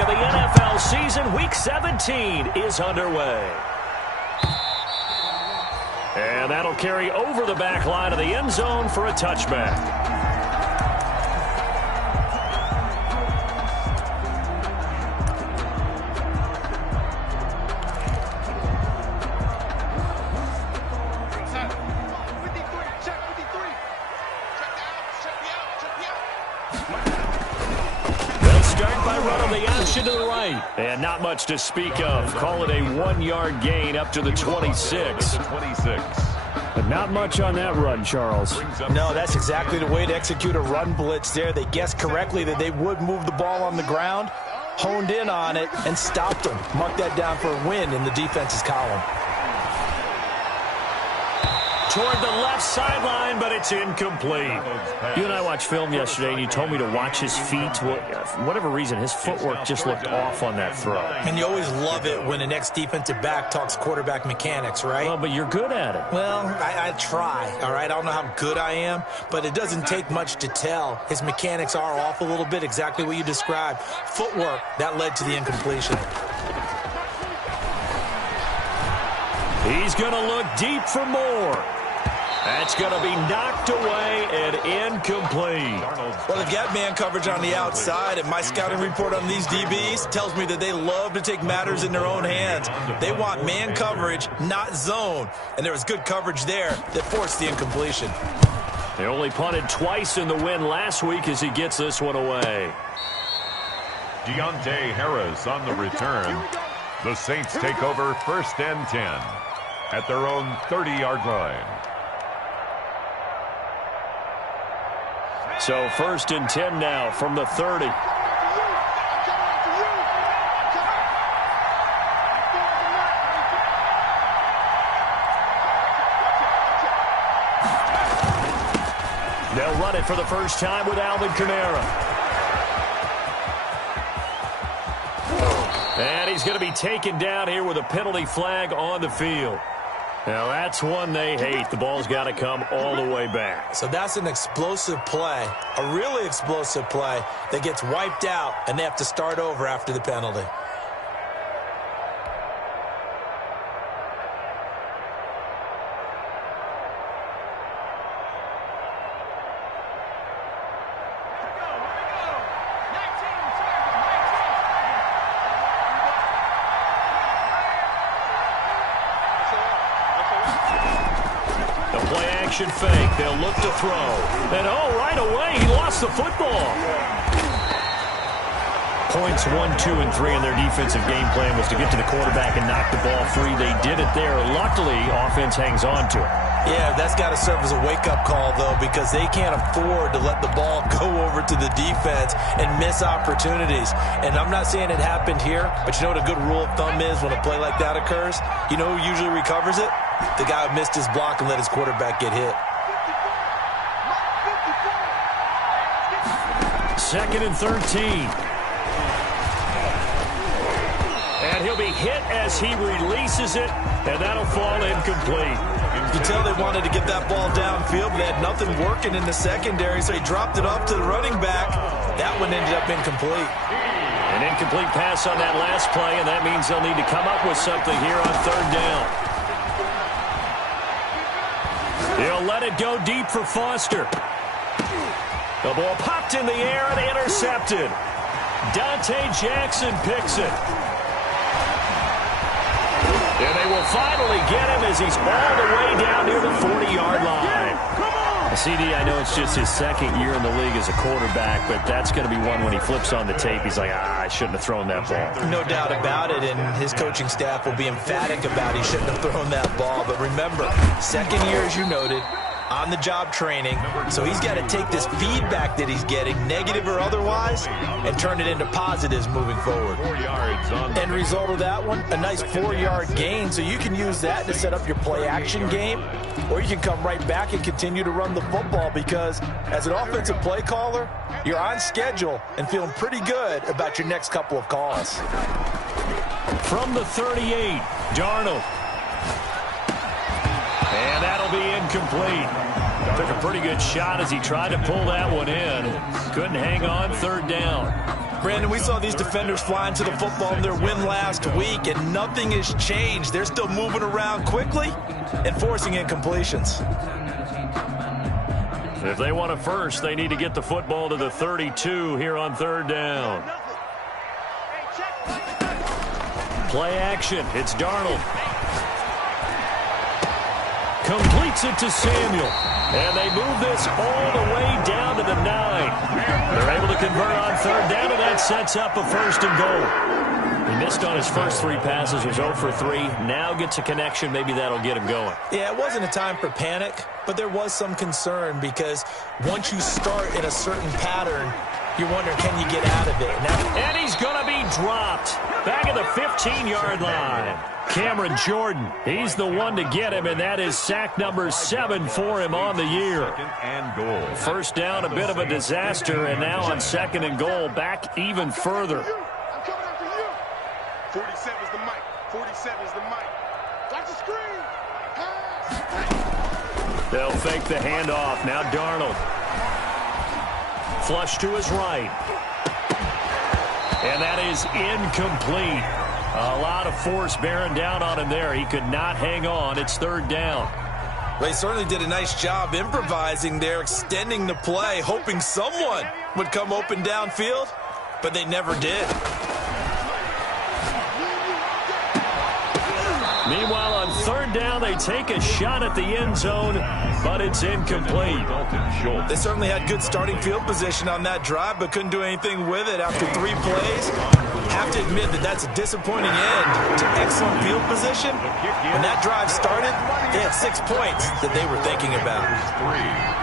of the NFL season. Week 17 is underway. And that'll carry over the back line of the end zone for a touchback. To the right. And not much to speak of. Call it a 1-yard gain up to the 26. But not much on that run, Charles. No, that's exactly the way to execute a run blitz there. They guessed correctly that they would move the ball on the ground, honed in on it, and stopped them. Mark that down for a win in the defense's column. Toward the left sideline, but it's incomplete. You and I watched film yesterday, and you told me to watch his feet. For whatever reason, his footwork just looked off on that throw. And you always love it when the next defensive back talks quarterback mechanics, right? Well, but you're good at it. Well, I try, all right? I don't know how good I am, but it doesn't take much to tell. His mechanics are off a little bit, exactly what you described. Footwork, that led to the incompletion. He's going to look deep for more. That's going to be knocked away and incomplete. Well, they've got man coverage on the outside, and my scouting report on these DBs tells me that they love to take matters in their own hands. They want man coverage, not zone. And there was good coverage there that forced the incompletion. They only punted twice in the win last week as he gets this one away. Deontay Harris on the return. The Saints take over 1st and 10 at their own 30-yard line. So 1st and 10 now from the 30. They'll run it for the first time with Alvin Kamara. And he's going to be taken down here with a penalty flag on the field. Now, that's one they hate. The ball's got to come all the way back. So that's an explosive play, a really explosive play that gets wiped out, and they have to start over after the penalty. Fake. They'll look to throw. And, oh, right away, he lost the football. Points 1, 2, and 3 in their defensive game plan was to get to the quarterback and knock the ball free. They did it there. Luckily, offense hangs on to it. Yeah, that's got to serve as a wake-up call, though, because they can't afford to let the ball go over to the defense and miss opportunities. And I'm not saying it happened here, but you know what a good rule of thumb is when a play like that occurs? You know who usually recovers it? The guy who missed his block and let his quarterback get hit. 2nd and 13. And he'll be hit as he releases it, and that'll fall incomplete. You can tell they wanted to get that ball downfield, but they had nothing working in the secondary, so he dropped it off to the running back. That one ended up incomplete. An incomplete pass on that last play, and that means they'll need to come up with something here on 3rd down. He'll let it go deep for Foster. The ball popped in the air and intercepted. Dante Jackson picks it. And they will finally get him as he's all the way down near the 40-yard line. CD, I know it's just his 2nd year in the league as a quarterback, but that's going to be one when he flips on the tape. He's like, I shouldn't have thrown that ball. No doubt about it, and his coaching staff will be emphatic about he shouldn't have thrown that ball. But remember, 2nd year, as you noted, on-the-job training, so he's got to take this feedback that he's getting, negative or otherwise, and turn it into positives moving forward. 4 yards on the end result of that one, a nice 4-yard gain, so you can use that to set up your play-action game, or you can come right back and continue to run the football because as an offensive play caller, you're on schedule and feeling pretty good about your next couple of calls. From the 38, Darnold. And that'll be incomplete. Took a pretty good shot as he tried to pull that one in. Couldn't hang on 3rd down. Brandon, we saw these defenders flying to the football in their win last week, and nothing has changed. They're still moving around quickly and forcing incompletions. If they want a first, they need to get the football to the 32 here on third down. Play action. It's Darnold. Completes it to Samuel. And they move this all the way down to the 9. They're able to convert on third down, and that sets up a first and goal. He missed on his first 3 passes, was 0 for 3. Now gets a connection. Maybe that'll get him going. Yeah, it wasn't a time for panic, but there was some concern because once you start in a certain pattern, you're wondering, can you get out of it? And he's going to be dropped back at the 15-yard line. Cameron Jordan, he's the one to get him, and that is sack number 7 for him on the year. First down, a bit of a disaster, and now on second and goal, back even further. 47 is the mic. 47 is the mic. Watch the screen. They'll fake the handoff. Now Darnold. Flush to his right. And that is incomplete. A lot of force bearing down on him there. He could not hang on. It's third down. Well, he certainly did a nice job improvising there, extending the play, hoping someone would come open downfield, but they never did. Meanwhile, on third down, they take a shot at the end zone, but it's incomplete. They certainly had good starting field position on that drive, but couldn't do anything with it after 3 plays. Have to admit that that's a disappointing end to excellent field position. When that drive started, they had 6 points that they were thinking about.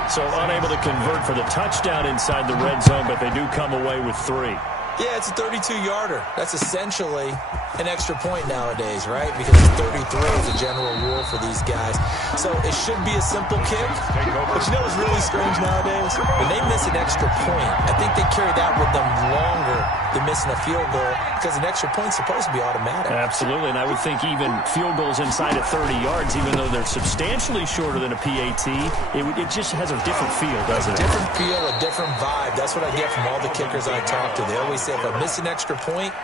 So unable to convert for the touchdown inside the red zone, but they do come away with 3. Yeah, it's a 32-yarder. That's essentially an extra point nowadays, right? Because it's 33 is a general rule for these guys. So it should be a simple kick. But you know what's really strange nowadays? When they miss an extra point, I think they carry that with them longer than missing a field goal because an extra point's supposed to be automatic. Absolutely, and I would think even field goals inside of 30 yards, even though they're substantially shorter than a PAT, it just has a different feel, doesn't it? A different feel, a different vibe. That's what I get from all the kickers I talk to. They always say, if I miss an extra point,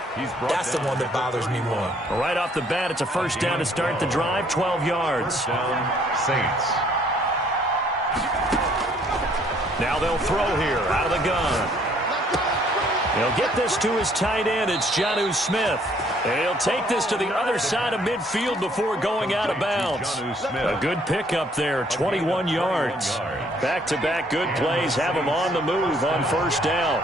that's the one that bothers me more. Right off the bat, it's a first down to start the drive, 12 yards. Down, Saints. Now they'll throw here out of the gun. He'll get this to his tight end. It's Jonnu Smith. And he'll take this to the other side of midfield before going out of bounds. A good pickup there, 21 yards. Back-to-back good plays have him on the move on first down.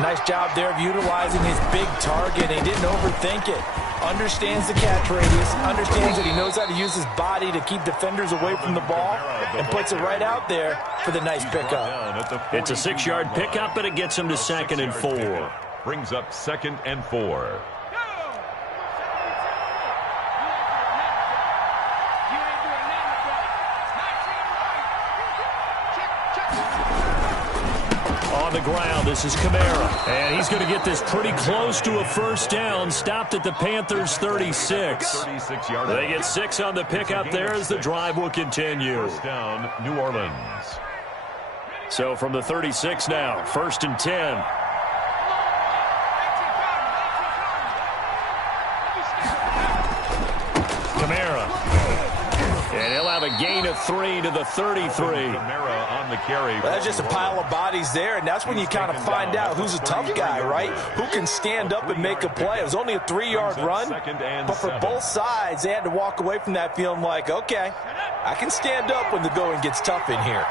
Nice job there of utilizing his big target. He didn't overthink it. Understands the catch radius. Understands that he knows how to use his body to keep defenders away from the ball. And puts it right out there for the nice pickup. It's a 6-yard pickup, but it gets him to second and 4. Brings up second and 4. On the ground, this is Kamara. And he's going to get this pretty close to a first down. Stopped at the Panthers' 36. They get 6 on the pickup there as the drive will continue. First down, New Orleans. So from the 36 now, first and 10. Kamara. And he'll have a gain of 3 to the 33. Kamara on the carry. Well, that's just a pile of bodies there, and that's when you kind of find out who's a tough guy, right? Who can stand up and make a play. It was only a 3-yard run, but for both sides, they had to walk away from that feeling like, okay, I can stand up when the going gets tough in here.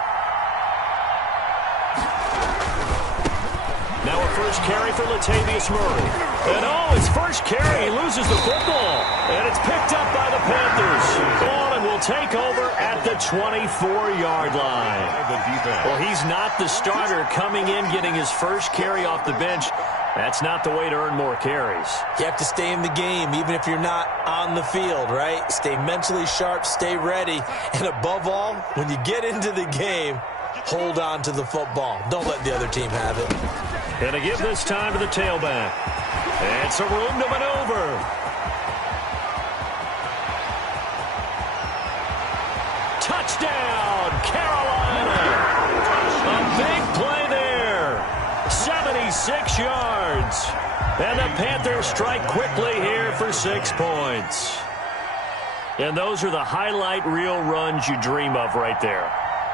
Now a first carry for Latavius Murray. And his first carry, he loses the football. And it's picked up by the Panthers. Ball and will take over at the 24-yard line. Well, he's not the starter coming in, getting his first carry off the bench. That's not the way to earn more carries. You have to stay in the game, even if you're not on the field, right? Stay mentally sharp, stay ready. And above all, when you get into the game, hold on to the football. Don't let the other team have it. And to give this time to the tailback. It's a room to maneuver. Touchdown, Carolina. A big play there. 76 yards. And the Panthers strike quickly here for 6 points. And those are the highlight reel runs you dream of right there.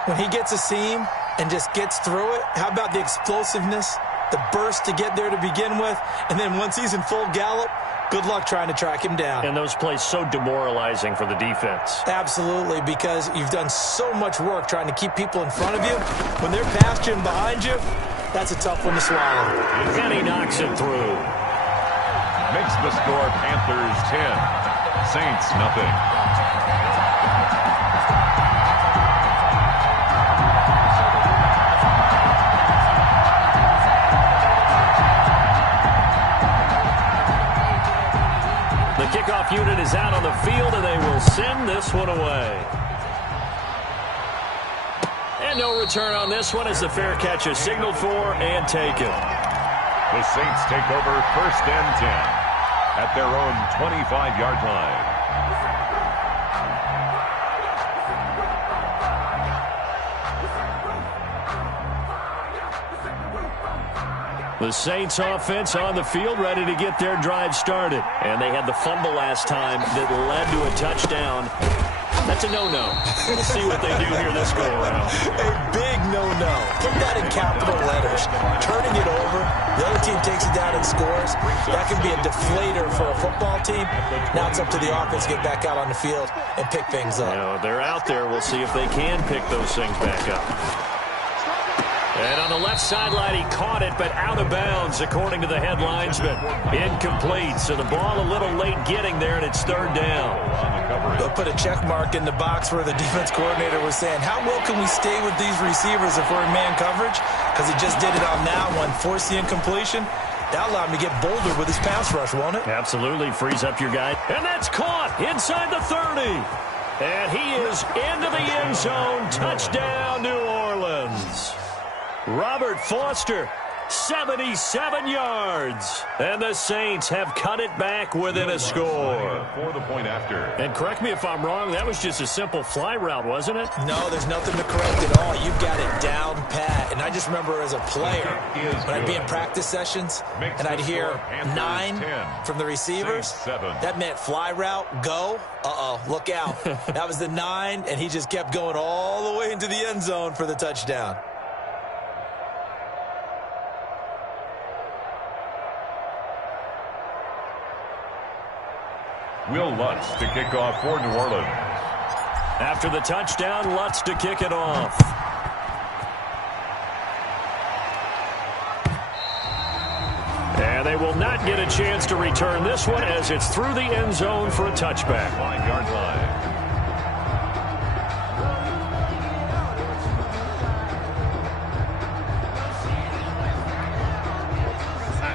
When he gets a seam and just gets through it, how about the explosiveness, the burst to get there to begin with, and then once he's in full gallop, good luck trying to track him down. And those plays so demoralizing for the defense. Absolutely, because you've done so much work trying to keep people in front of you. When they're past you and behind you, that's a tough one to swallow. And he knocks it through. Makes the score Panthers 10, Saints nothing. The kickoff unit is out on the field, and they will send this one away. And no return on this one as the fair catch is signaled for and taken. The Saints take over 1st and 10 at their own 25-yard line. The Saints offense on the field, ready to get their drive started. And they had the fumble last time that led to a touchdown. That's a no-no. We'll see what they do here this go-around. A big no-no. Put that in capital letters. Turning it over, the other team takes it down and scores. That can be a deflator for a football team. Now it's up to the offense to get back out on the field and pick things up. You know, they're out there. We'll see if they can pick those things back up. And on the left sideline, he caught it, but out of bounds, according to the head linesman. Incomplete, so the ball a little late getting there, and it's 3rd down. They'll put a check mark in the box where the defense coordinator was saying, how well can we stay with these receivers if we're in man coverage? Because he just did it on that one, forced the incompletion. That allowed him to get bolder with his pass rush, won't it? Absolutely, frees up your guy. And that's caught inside the 30. And he is into the end zone. Touchdown, New Orleans. Robert Foster, 77 yards. And the Saints have cut it back within a score. For the point after. And correct me if I'm wrong, that was just a simple fly route, wasn't it? No, there's nothing to correct at all. You've got it down pat. And I just remember as a player, when I'd be in practice sessions, and I'd hear 9 from the receivers, that meant fly route, go. Uh-oh, look out. That was the 9, and he just kept going all the way into the end zone for the touchdown. Will Lutz to kick off for New Orleans. After the touchdown, Lutz to kick it off. And they will not get a chance to return this one as it's through the end zone for a touchback. 5-yard line.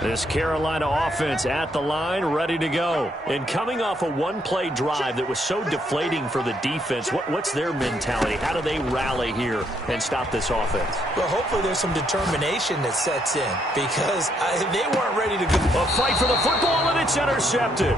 This Carolina offense at the line, ready to go. And coming off a one-play drive that was so deflating for the defense, what's their mentality? How do they rally here and stop this offense? Well, hopefully there's some determination that sets in because they weren't ready to go. A fight for the football, and it's intercepted.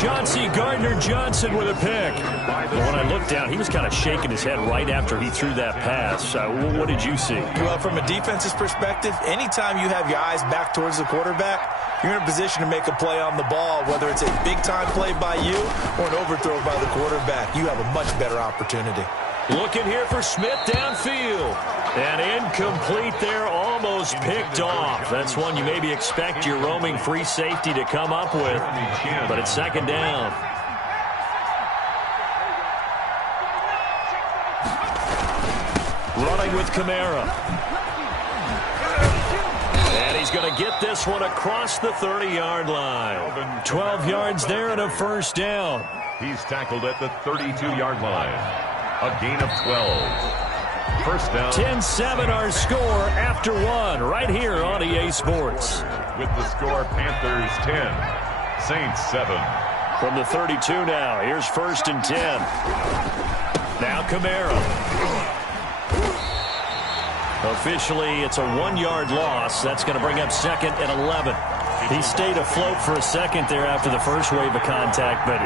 Chauncey Gardner-Johnson with a pick. Well, when I looked down, he was kind of shaking his head right after he threw that pass. What did you see? Well, from a defense's perspective, anytime you have your eyes back towards the quarterback, you're in a position to make a play on the ball, whether it's a big-time play by you or an overthrow by the quarterback. You have a much better opportunity. Looking here for Smith downfield. And incomplete there, almost picked off. That's one you maybe expect your roaming free safety to come up with. But it's 2nd down. Running with Kamara. And he's going to get this one across the 30-yard line. 12 yards there and a 1st down. He's tackled at the 32-yard line. A gain of 12. 1st down. 10-7 our score after 1 right here on EA Sports. With the score, Panthers 10, Saints 7. From the 32 now, here's 1st and 10. Now Kamara. Officially, it's a 1-yard loss. That's going to bring up 2nd and 11. He stayed afloat for a second there after the first wave of contact, but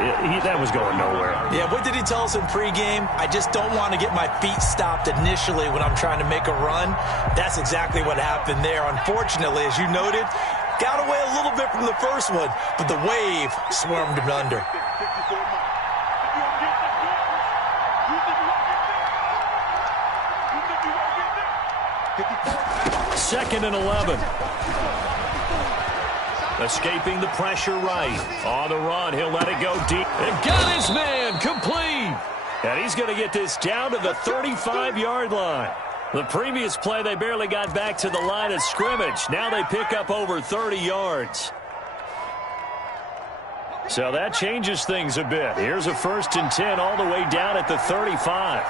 that was going nowhere. Yeah, what did he tell us in pregame? I just don't want to get my feet stopped initially when I'm trying to make a run. That's exactly what happened there. Unfortunately, as you noted, Got away a little bit from the first one, but the wave swarmed him under. Second and 11. Escaping the pressure right. On the run, he'll let it go deep. And got his man complete. And he's going to get this down to the 35-yard line. The previous play, they barely got back to the line of scrimmage. Now they pick up over 30 yards. So that changes things a bit. Here's a 1st and 10 all the way down at the 35.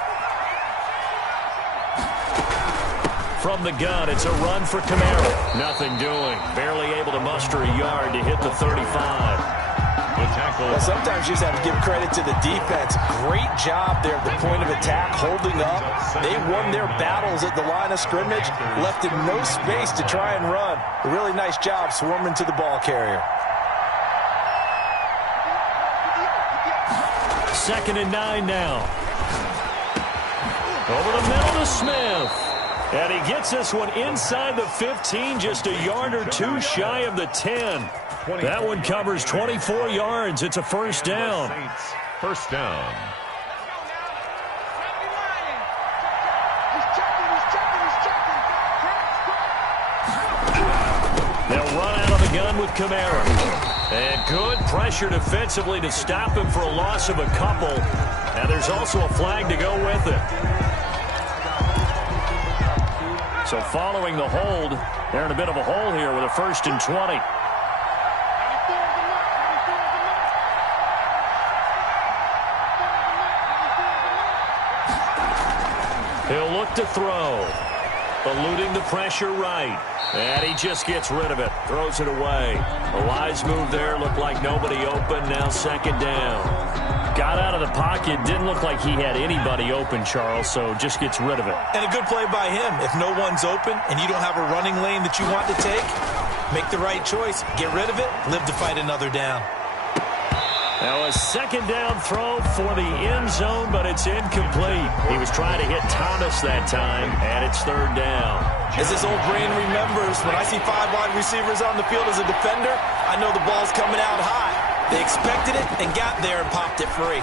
From the gun, it's a run for Kamara. Nothing doing. Barely able to muster a yard to hit the 35. Well, sometimes you just have to give credit to the defense. Great job there at the point of attack, holding up. They won their battles at the line of scrimmage, left him no space to try and run. A really nice job swarming to the ball carrier. 2nd and 9 now. Over the middle to Smith. And he gets this one inside the 15, just a yard or two shy of the 10. That one covers 24 yards. It's a 1st down. First down. They'll run out of the gun with Kamara. And good pressure defensively to stop him for a loss of a couple. And there's also a flag to go with it. So following the hold, they're in a bit of a hole here with a 1st and 20. He'll look to throw. Eluding the pressure right. And he just gets rid of it. Throws it away. A wise move there. Looked like nobody open. Now 2nd down. Got out of the pocket. Didn't look like he had anybody open, Charles, so just gets rid of it. And a good play by him. If no one's open and you don't have a running lane that you want to take, make the right choice. Get rid of it. Live to fight another down. Now a 2nd down throw for the end zone, but it's incomplete. He was trying to hit Thomas that time, and it's 3rd down. As his old brain remembers, when I see 5 wide receivers on the field as a defender, I know the ball's coming out high. They expected it and got there and popped it free.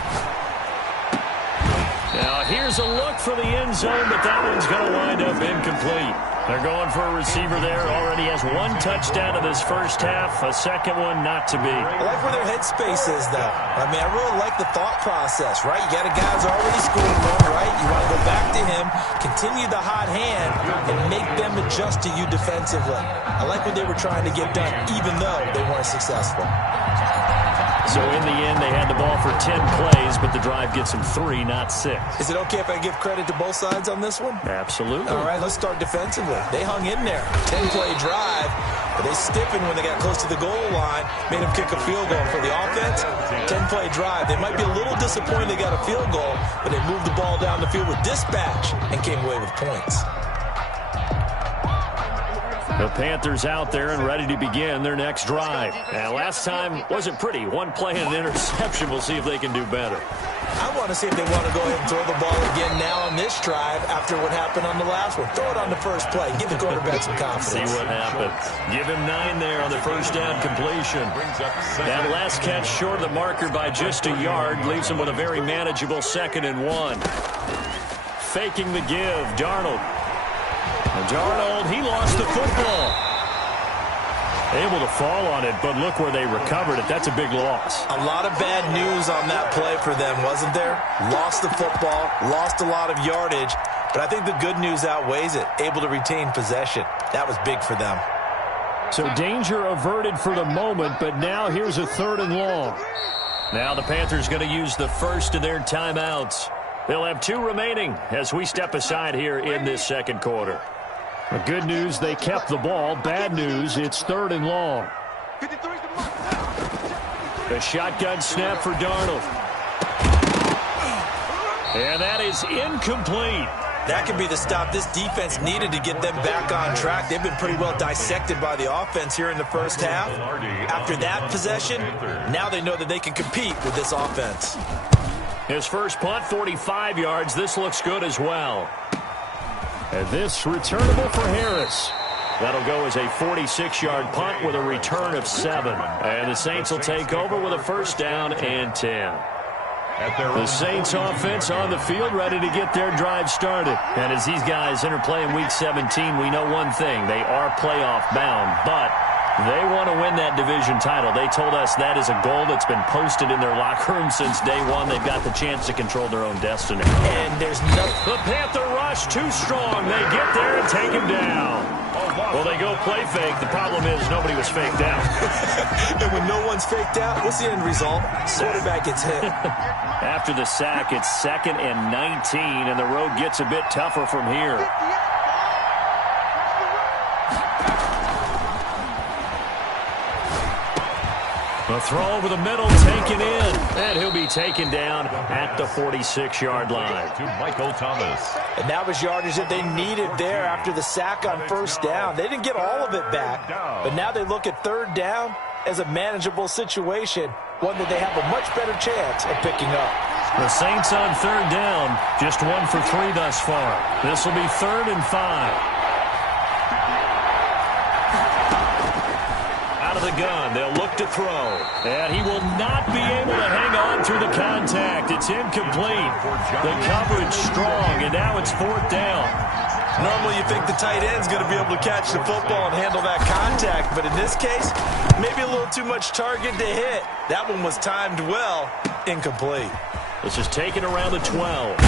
Now here's a look for the end zone, but that one's going to wind up incomplete. They're going for a receiver there. Already has 1 touchdown in this 1st half. A 2nd one not to be. I like where their headspace is, though. I mean, I really like the thought process, right? You got a guy who's already scoring one, right? You want to go back to him, continue the hot hand, and make them adjust to you defensively. I like what they were trying to get done, even though they weren't successful. So in the end, they had the ball for 10 plays, but the drive gets them 3, not 6. Is it okay if I give credit to both sides on this one? Absolutely. All right, let's start defensively. They hung in there. 10-play drive, but they stiffened when they got close to the goal line, made them kick a field goal. For the offense, 10-play drive. They might be a little disappointed they got a field goal, but they moved the ball down the field with dispatch and came away with points. The Panthers out there and ready to begin their next drive. And last time wasn't pretty. 1 play and an interception. We'll see if they can do better. I want to see if they want to go ahead and throw the ball again now on this drive after what happened on the last one. Throw it on the first play. Give the quarterback some confidence. See what happens. Give him 9 there on the 1st down completion. That last catch short of the marker by just a yard leaves him with a very manageable 2nd and 1. Faking the give. Darnold. Darnold, he lost the football. Able to fall on it, but look where they recovered it. That's a big loss. A lot of bad news on that play for them, wasn't there? Lost the football, lost a lot of yardage, but I think the good news outweighs it. Able to retain possession. That was big for them. So danger averted for the moment, but now here's a 3rd and long. Now the Panthers going to use the first of their timeouts. They'll have 2 remaining as we step aside here in this 2nd quarter. The good news, they kept the ball. Bad news, it's 3rd and long. The shotgun snap for Darnold. And that is incomplete. That could be the stop this defense needed to get them back on track. They've been pretty well dissected by the offense here in the 1st half. After that possession, now they know that they can compete with this offense. His first punt, 45 yards. This looks good as well. And this returnable for Harris. That'll go as a 46-yard punt with a return of 7. And the Saints will take over with a first down and 10. The Saints offense on the field ready to get their drive started. And as these guys enter play in Week 17, we know one thing. They are playoff bound, but they want to win that division title. They told us that is a goal that's been posted in their locker room since day one. They've got the chance to control their own destiny. And there's nothing. The Panther rush too strong. They get there and take him down. Well, they go play fake. The problem is nobody was faked out. And when no one's faked out, what's the end result? Quarterback gets hit. After the sack, it's 2nd and 19, and the road gets a bit tougher from here. The throw over the middle, taken in, and he'll be taken down at the 46-yard line. To Michael Thomas. And that was yardage that they needed there after the sack on first down. They didn't get all of it back, but now they look at third down as a manageable situation, one that they have a much better chance of picking up. The Saints on third down, just 1 for 3 thus far. This will be 3rd and 5. Out of the gun, they'll look to throw. And he will not be able to hang on through the contact. It's incomplete. The coverage strong, and now it's 4th down. Normally you think the tight end's going to be able to catch the football and handle that contact, but in this case, maybe a little too much target to hit. That one was timed well, incomplete. This is taken around the 12.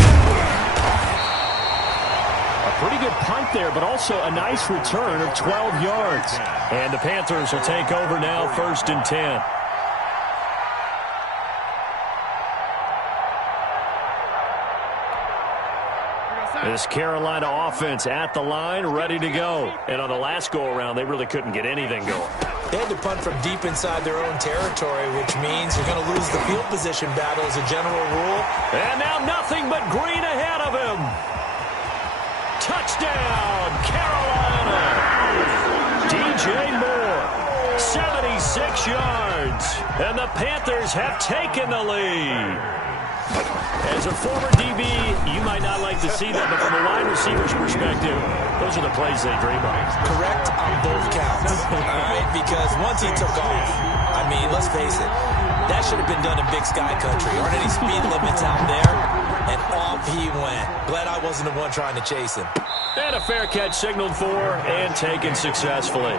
A pretty good punt there, but also a nice return of 12 yards. And the Panthers will take over now, 1st and 10. This Carolina offense at the line, ready to go. And on the last go-around, they really couldn't get anything going. They had to punt from deep inside their own territory, which means you're going to lose the field position battle as a general rule. And now nothing but green ahead of him. Touchdown, Carolina. DJ Moore, 76 yards. And the Panthers have taken the lead. As a former DB, you might not like to see that, but from a wide receiver's perspective, those are the plays they dream of. Correct on both counts, all right? Because once he took off, I mean, let's face it, that should have been done in Big Sky Country. Aren't any speed limits out there? And off he went. Glad I wasn't the one trying to chase him. And a fair catch signaled for and taken successfully.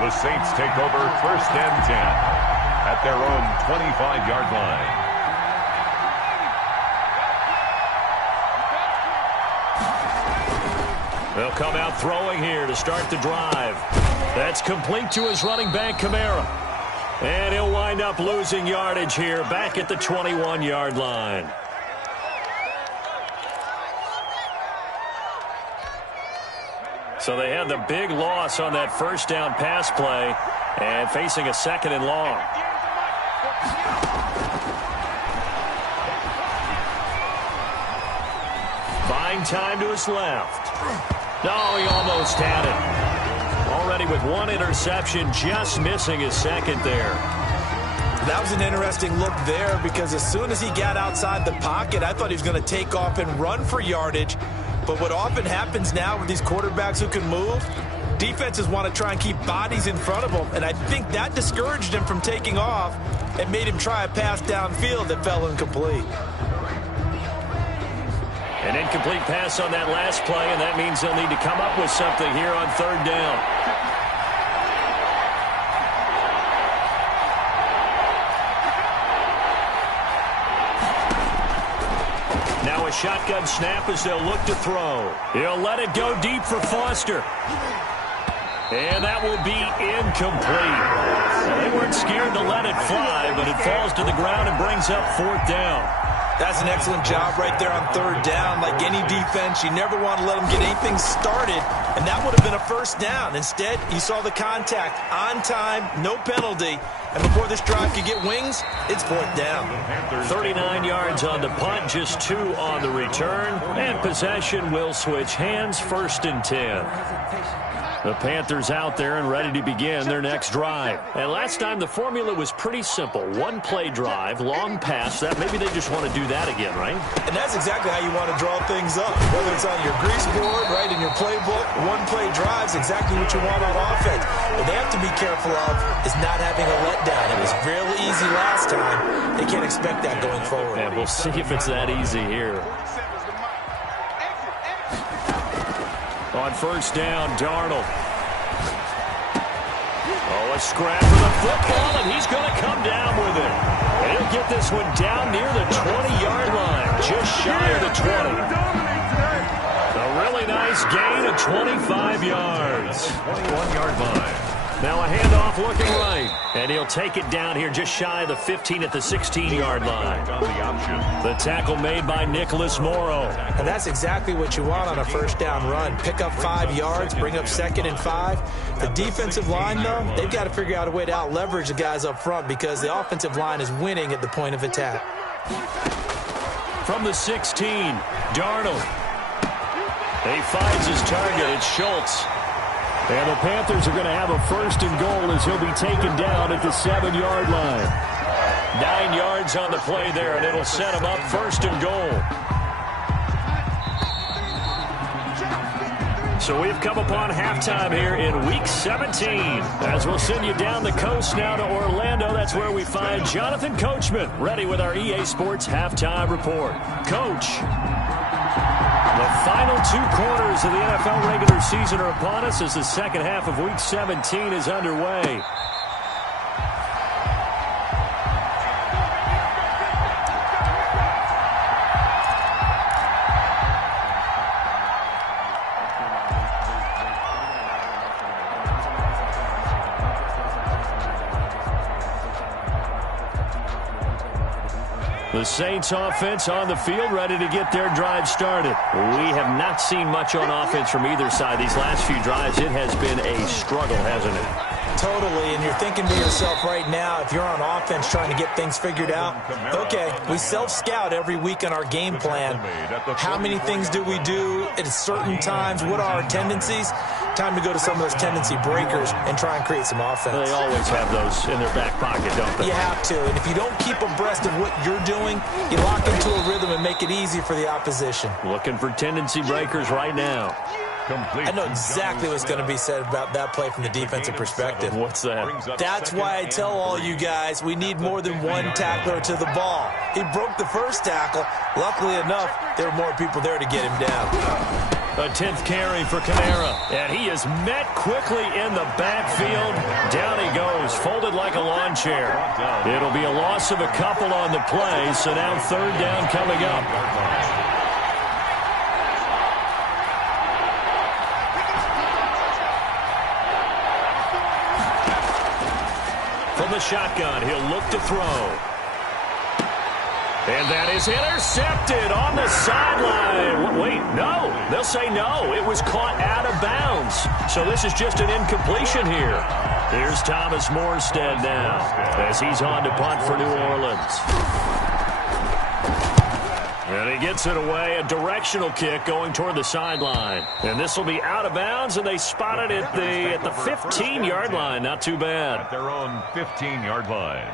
The Saints take over 1st and 10 at their own 25-yard line. They'll come out throwing here to start the drive. That's complete to his running back, Kamara. And he'll wind up losing yardage here back at the 21-yard line. So they had the big loss on that first down pass play and facing a 2nd and long. Buying time to his left. No, he almost had it. Already with 1 interception, just missing his 2nd there. That was an interesting look there because as soon as he got outside the pocket, I thought he was going to take off and run for yardage. But what often happens now with these quarterbacks who can move, defenses want to try and keep bodies in front of them. And I think that discouraged him from taking off and made him try a pass downfield that fell incomplete. An incomplete pass on that last play, and that means they'll need to come up with something here on 3rd down. Now a shotgun snap as they'll look to throw. He'll let it go deep for Foster. And that will be incomplete. Well, they weren't scared to let it fly, but it falls to the ground and brings up 4th down. That's an excellent job right there on 3rd down. Like any defense, you never want to let them get anything started, and that would have been a first down. Instead, you saw the contact on time, no penalty, and before this drive could get wings, it's 4th down. 39 yards on the punt, just 2 on the return, and possession will switch hands, 1st and 10. The Panthers out there and ready to begin their next drive. And last time the formula was pretty simple. One-play drive, long pass. That maybe they just want to do that again, right? And that's exactly how you want to draw things up. Whether it's on your grease board, right, in your playbook, one-play drives, exactly what you want on offense. What they have to be careful of is not having a letdown. It was really easy last time. They can't expect that going forward. And we'll see if it's that easy here. On first down, Darnold. Oh, a scrap for the football, and he's going to come down with it. And he'll get this one down near the 20-yard line, just shy of the 20. A really nice gain of 25 yards. 21-yard line. Now a handoff looking right. And he'll take it down here just shy of the 15 at the 16-yard line. The tackle made by Nicholas Morrow. And that's exactly what you want on a first down run. Pick up 5 yards, bring up 2nd and 5. The defensive line, though, they've got to figure out a way to out-leverage the guys up front because the offensive line is winning at the point of attack. From the 16, Darnold. He finds his target. It's Schultz. And the Panthers are going to have a first and goal as he'll be taken down at the 7-yard line. 9 yards on the play there, and it'll set him up first and goal. So we've come upon halftime here in Week 17. As we'll send you down the coast now to Orlando, that's where we find Jonathan Coachman, ready with our EA Sports Halftime Report. Coach. The final 2 quarters of the NFL regular season are upon us as the second half of Week 17 is underway. The Saints offense on the field, ready to get their drive started. We have not seen much on offense from either side these last few drives. It has been a struggle, hasn't it? Totally, and you're thinking to yourself right now, if you're on offense trying to get things figured out, okay, we self-scout every week on our game plan. How many things do we do at certain times? What are our tendencies? Time to go to some of those tendency breakers and try and create some offense. They always have those in their back pocket, don't they? You have to, and if you don't keep abreast of what you're doing, you lock into a rhythm and make it easy for the opposition. Looking for tendency breakers right now. I know exactly what's going to be said about that play from the defensive perspective. What's that? That's why I tell all you guys we need more than one tackler to the ball. He broke the first tackle. Luckily enough, there were more people there to get him down. A 10th carry for Kamara. And he is met quickly in the backfield. Down he goes, folded like a lawn chair. It'll be a loss of a couple on the play, so now 3rd down coming up. From the shotgun, he'll look to throw. And that is intercepted on the sideline. Wait, no. They'll say no. It was caught out of bounds. So this is just an incompletion here. Here's Thomas Morstead now as he's on to punt for New Orleans. And he gets it away, a directional kick going toward the sideline. And this will be out of bounds, and they spot it at the 15-yard line. Not too bad. At their own 15-yard line.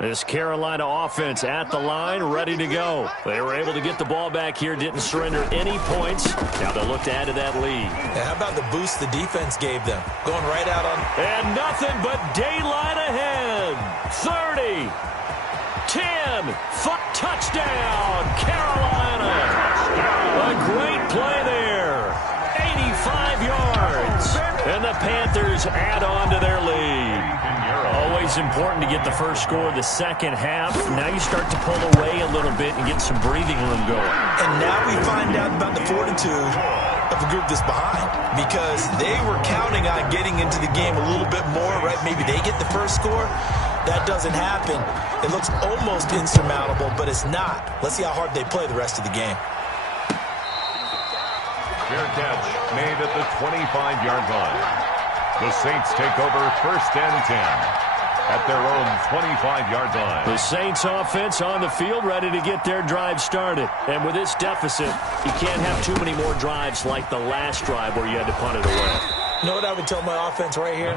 This Carolina offense at the line, ready to go. They were able to get the ball back here, didn't surrender any points. Now they'll look to add to that lead. And how about the boost the defense gave them? Going right out on... And nothing but daylight ahead. 30, 10, touchdown, Carolina. A great play there. 85 yards. And the Panthers add on to their lead. Always important to get the first score of the second half. Now you start to pull away a little bit and get some breathing room going. And now we find out about the fortitude of the group that's behind, because they were counting on getting into the game a little bit more, right? Maybe they get the first score. That doesn't happen. It looks almost insurmountable, but it's not. Let's see how hard they play the rest of the game. Fair catch made at the 25-yard line. The Saints take over 1st and 10. at their own 25-yard line. The Saints offense on the field, ready to get their drive started. And with this deficit, you can't have too many more drives like the last drive where you had to punt it away. You know what I would tell my offense right here?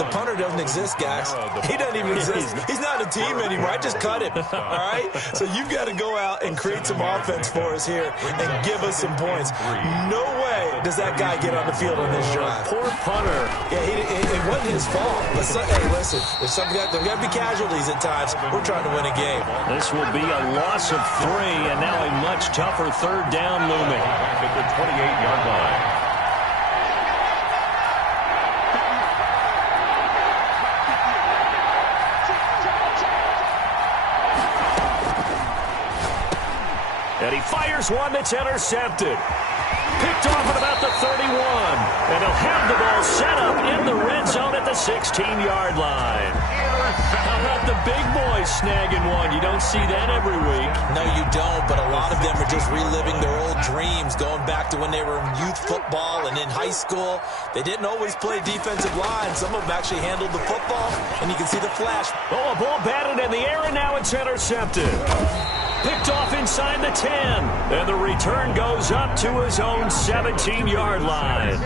The punter doesn't exist, guys. He doesn't even exist. He's not a team anymore. I just cut him, all right? So you've got to go out and create some offense for us here and give us some points. No way does that guy get on the field on this drive. Poor punter. Yeah, it wasn't his fault. But hey, listen, there's got to be casualties at times. We're trying to win a game. This will be a loss of 3, and now a much tougher third down looming. Back at the 28-yard line. And he fires one that's intercepted. Picked off at about the 31. And he'll have the ball set up in the red zone at the 16-yard line. How about the big boys snagging one? You don't see that every week. No, you don't, but a lot of them are just reliving their old dreams, going back to when they were in youth football and in high school. They didn't always play defensive line. Some of them actually handled the football, and you can see the flash. Oh, a ball batted in the air, and now it's intercepted. Picked off inside the 10. And the return goes up to his own 17-yard line.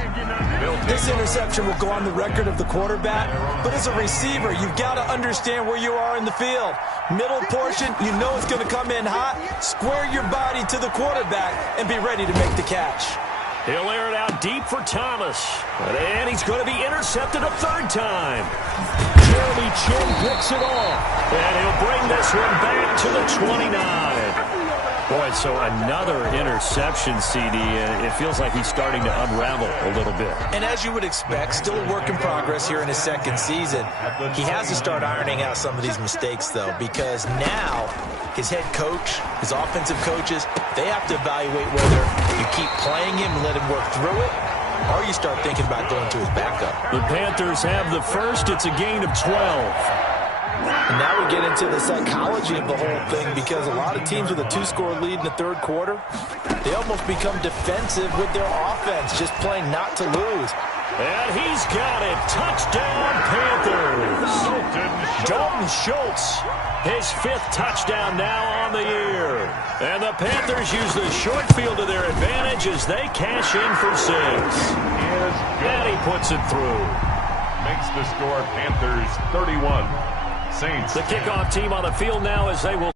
This interception will go on the record of the quarterback, but as a receiver, you've got to understand where you are in the field. Middle portion, you know it's going to come in hot. Square your body to the quarterback and be ready to make the catch. He'll air it out deep for Thomas. And he's going to be intercepted a third time. Jeremy Chin picks it off. And he'll bring this one back to the 29. Boy, so another interception, CD. It feels like he's starting to unravel a little bit. And as you would expect, still a work in progress here in his second season. He has to start ironing out some of these mistakes, though, because now his head coach, his offensive coaches, they have to evaluate whether you keep playing him and let him work through it, or you start thinking about going to his backup. The Panthers have the first. It's a gain of 12. And now we get into the psychology of the whole thing, because a lot of teams with a 2-score lead in the third quarter, they almost become defensive with their offense, just playing not to lose. And he's got it. Touchdown, Panthers. Dalton Schultz, his 5th touchdown now on the year. And the Panthers use the short field to their advantage as they cash in for 6. And he puts it through. Makes the score Panthers 31. Saints. The kickoff team on the field now as they will